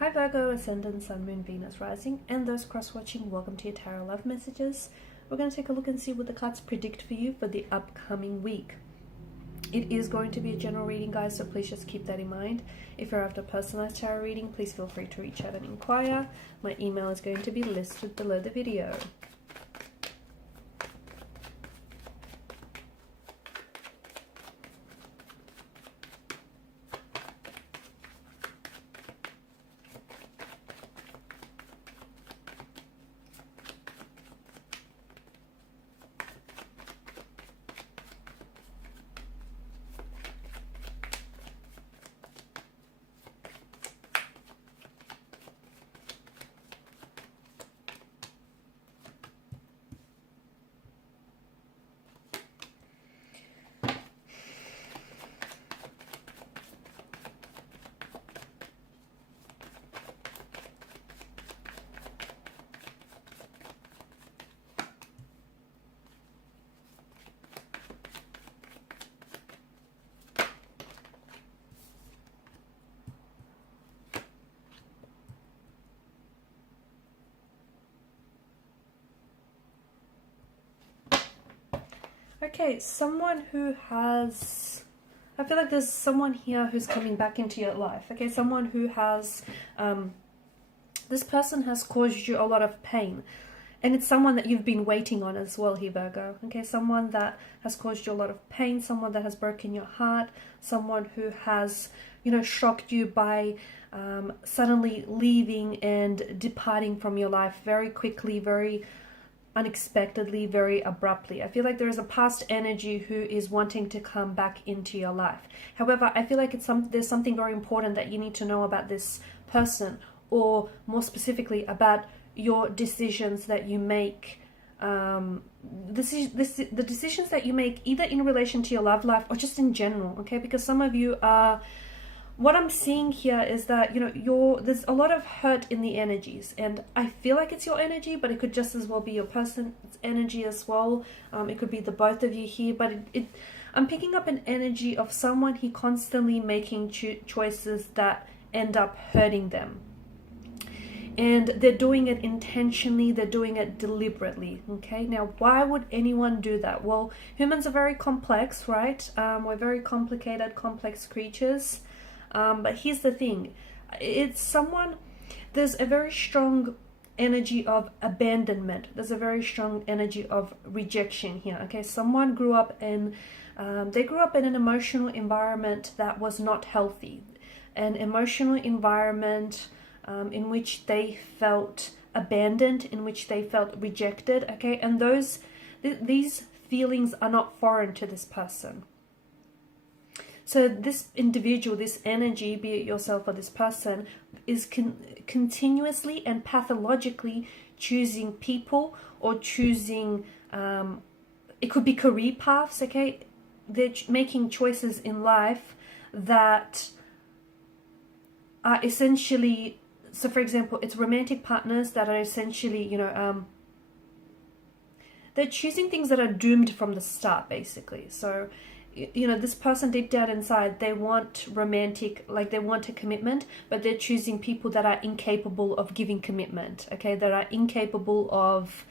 Hi Virgo, Ascendant, Sun, Moon, Venus, Rising, and those cross-watching, welcome to your Tarot Love Messages. We're going to take a look and see what the cards predict for you for the upcoming week. It is going to be a general reading, guys, so please just keep that in mind. If you're after a personalized tarot reading, please feel free to reach out and inquire. My email is going to be listed below the video. Okay, someone who has... I feel like there's someone here who's coming back into your life. Okay, someone who has... this person has caused you a lot of pain. And it's someone that you've been waiting on as well here, Virgo. Okay, someone that has caused you a lot of pain, someone that has broken your heart, someone who has, shocked you by suddenly leaving and departing from your life very quickly, very unexpectedly, very abruptly. I feel like there is a past energy who is wanting to come back into your life. However, I feel like there's something very important that you need to know about this person, or more specifically about your decisions that you make, the decisions that you make either in relation to your love life or just in general, okay? Because some of you are... What I'm seeing here is that, there's a lot of hurt in the energies, and I feel like it's your energy, but it could just as well be your person's energy as well. It could be the both of you here, but I'm picking up an energy of someone he constantly making choices that end up hurting them. And they're doing it intentionally, they're doing it deliberately, okay? Now, why would anyone do that? Well, humans are very complex, right? We're very complicated, complex creatures. But here's the thing, it's someone, there's a very strong energy of abandonment. There's a very strong energy of rejection here, okay? Someone grew up in, they grew up in an emotional environment that was not healthy. An emotional environment in which they felt abandoned, in which they felt rejected, okay? And these feelings are not foreign to this person. So this individual, this energy, be it yourself or this person, is continuously and pathologically choosing people or choosing, it could be career paths, okay? They're making choices in life that are essentially, so for example, it's romantic partners that are essentially, they're choosing things that are doomed from the start, basically. So, this person deep down inside, they want romantic, like they want a commitment, but they're choosing people that are incapable of giving commitment, okay? That are incapable of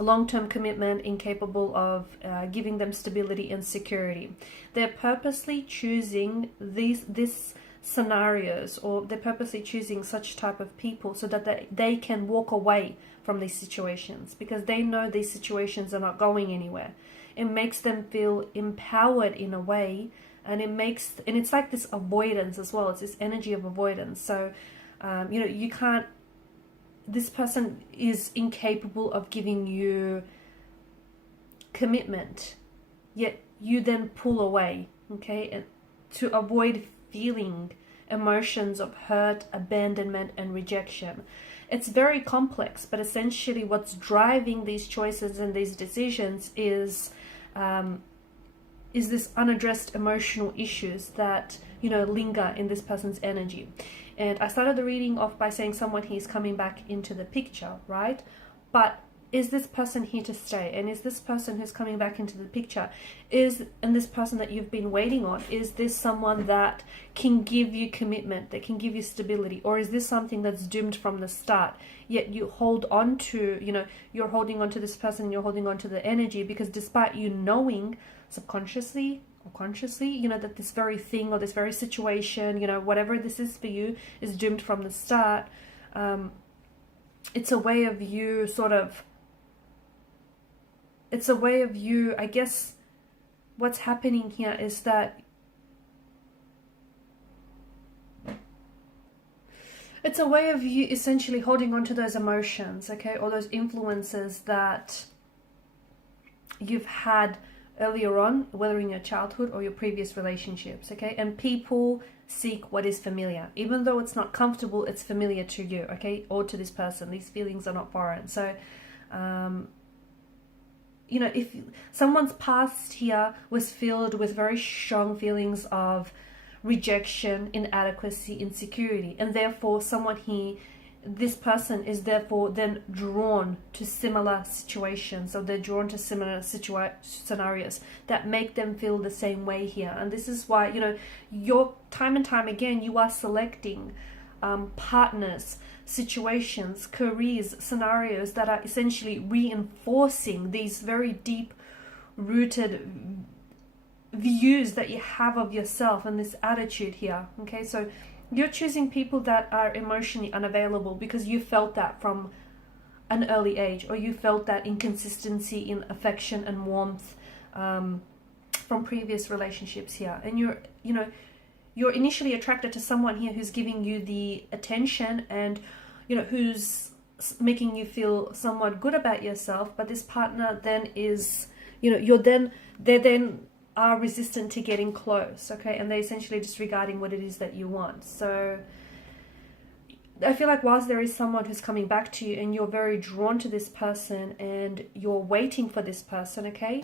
long-term commitment, incapable of giving them stability and security. They're purposely choosing these scenarios, or they're purposely choosing such type of people so that they can walk away from these situations, because they know these situations are not going anywhere. It makes them feel empowered in a way, and it's like this avoidance as well. It's this energy of avoidance. So, you can't, this person is incapable of giving you commitment, yet you then pull away, okay? And to avoid feeling emotions of hurt, abandonment, and rejection. It's very complex, but essentially what's driving these choices and these decisions is this unaddressed emotional issues that, linger in this person's energy. And I started the reading off by saying someone he's coming back into the picture, right? But is this person here to stay? And is this person who's coming back into the picture, and this person that you've been waiting on, is this someone that can give you commitment, that can give you stability? Or is this something that's doomed from the start, yet you hold on to, you're holding on to this person, you're holding on to the energy, because despite you knowing subconsciously or consciously, that this very thing or this very situation, whatever this is for you, is doomed from the start. It's a way of you I guess what's happening here is that it's a way of you essentially holding on to those emotions, okay, or those influences that you've had earlier on, whether in your childhood or your previous relationships, okay? And people seek what is familiar. Even though it's not comfortable, it's familiar to you, okay, or to this person. These feelings are not foreign. So, if someone's past here was filled with very strong feelings of rejection, inadequacy, insecurity, and therefore this person is therefore then drawn to similar situations, so they're drawn to similar scenarios that make them feel the same way here. And this is why, you're time and time again, you are selecting partners, situations, careers, scenarios that are essentially reinforcing these very deep rooted views that you have of yourself and this attitude here, okay? So you're choosing people that are emotionally unavailable because you felt that from an early age, or you felt that inconsistency in affection and warmth from previous relationships here. And you're initially attracted to someone here who's giving you the attention and, who's making you feel somewhat good about yourself. But this partner then is, they then are resistant to getting close, okay? And they're essentially disregarding what it is that you want. So I feel like whilst there is someone who's coming back to you and you're very drawn to this person and you're waiting for this person, okay?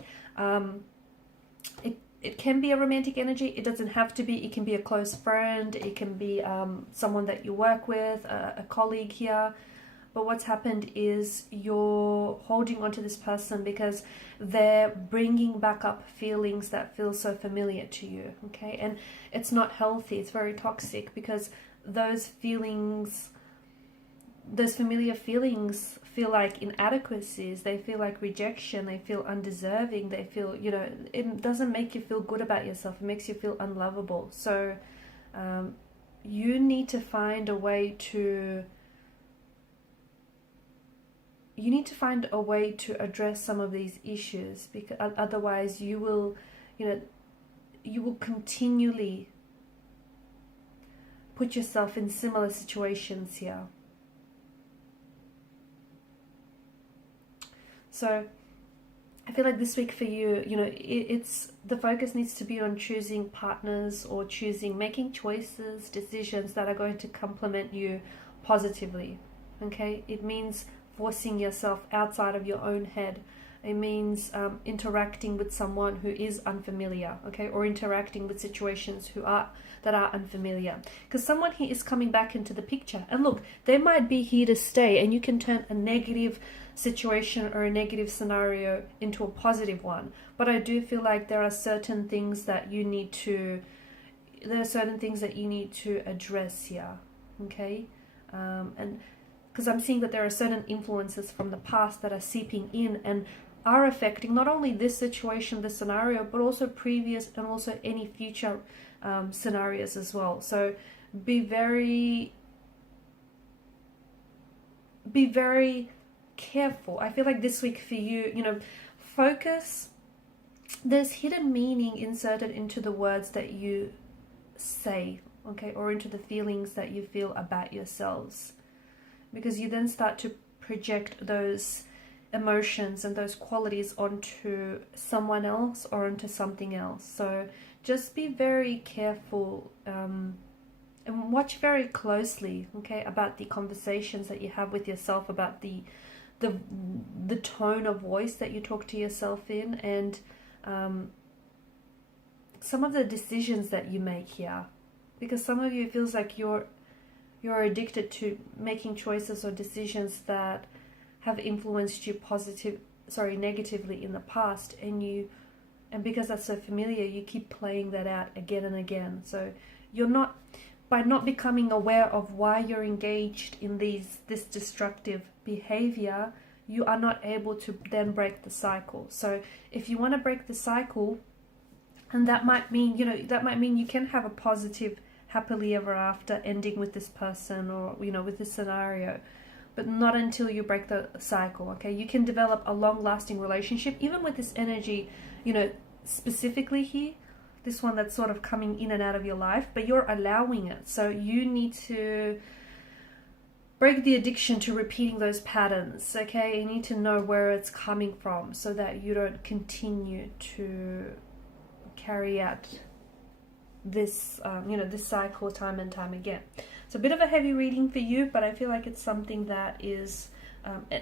It can be a romantic energy. It doesn't have to be. It can be a close friend. It can be someone that you work with, a colleague here. But what's happened is you're holding on to this person because they're bringing back up feelings that feel so familiar to you, okay? And it's not healthy. It's very toxic because those familiar feelings feel like inadequacies. They feel like rejection. They feel undeserving. They feel, it doesn't make you feel good about yourself. It makes you feel unlovable. So you need to find a way to address some of these issues, because otherwise you will continually put yourself in similar situations here. So I feel like this week for you, it's the focus needs to be on choosing partners or making choices, decisions that are going to complement you positively, okay? It means forcing yourself outside of your own head. It means interacting with someone who is unfamiliar, okay, or interacting with situations that are unfamiliar. Because someone here is coming back into the picture, and look, they might be here to stay, and you can turn a negative situation or a negative scenario into a positive one. But I do feel like there are certain things that you need to address here, okay, and because I'm seeing that there are certain influences from the past that are seeping in and are affecting not only this situation, this scenario, but also previous and also any future scenarios as well. So be very careful. I feel like this week for you, focus. There's hidden meaning inserted into the words that you say, okay, or into the feelings that you feel about yourselves. Because you then start to project those emotions and those qualities onto someone else or onto something else. So just be very careful and watch very closely, okay, about the conversations that you have with yourself, about the tone of voice that you talk to yourself in, and some of the decisions that you make here. Because some of you, it feels like you're addicted to making choices or decisions that have influenced you negatively in the past, and because that's so familiar, you keep playing that out again and again. So you're not, by not becoming aware of why you're engaged in this destructive behavior, you are not able to then break the cycle. So if you want to break the cycle, and that might mean, you can have a positive, happily ever after ending with this person, or, with this scenario, but not until you break the cycle, okay? You can develop a long-lasting relationship, even with this energy, specifically here, this one that's sort of coming in and out of your life, but you're allowing it. So you need to break the addiction to repeating those patterns, okay? You need to know where it's coming from so that you don't continue to carry out this, this cycle time and time again. It's a bit of a heavy reading for you, but I feel like it's something that is,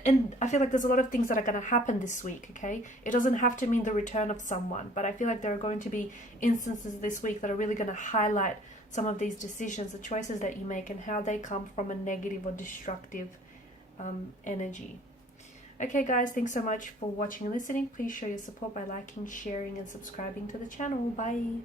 and I feel like there's a lot of things that are going to happen this week, okay? It doesn't have to mean the return of someone, but I feel like there are going to be instances this week that are really going to highlight some of these decisions, the choices that you make, and how they come from a negative or destructive energy. Okay guys, thanks so much for watching and listening. Please show your support by liking, sharing and subscribing to the channel. Bye.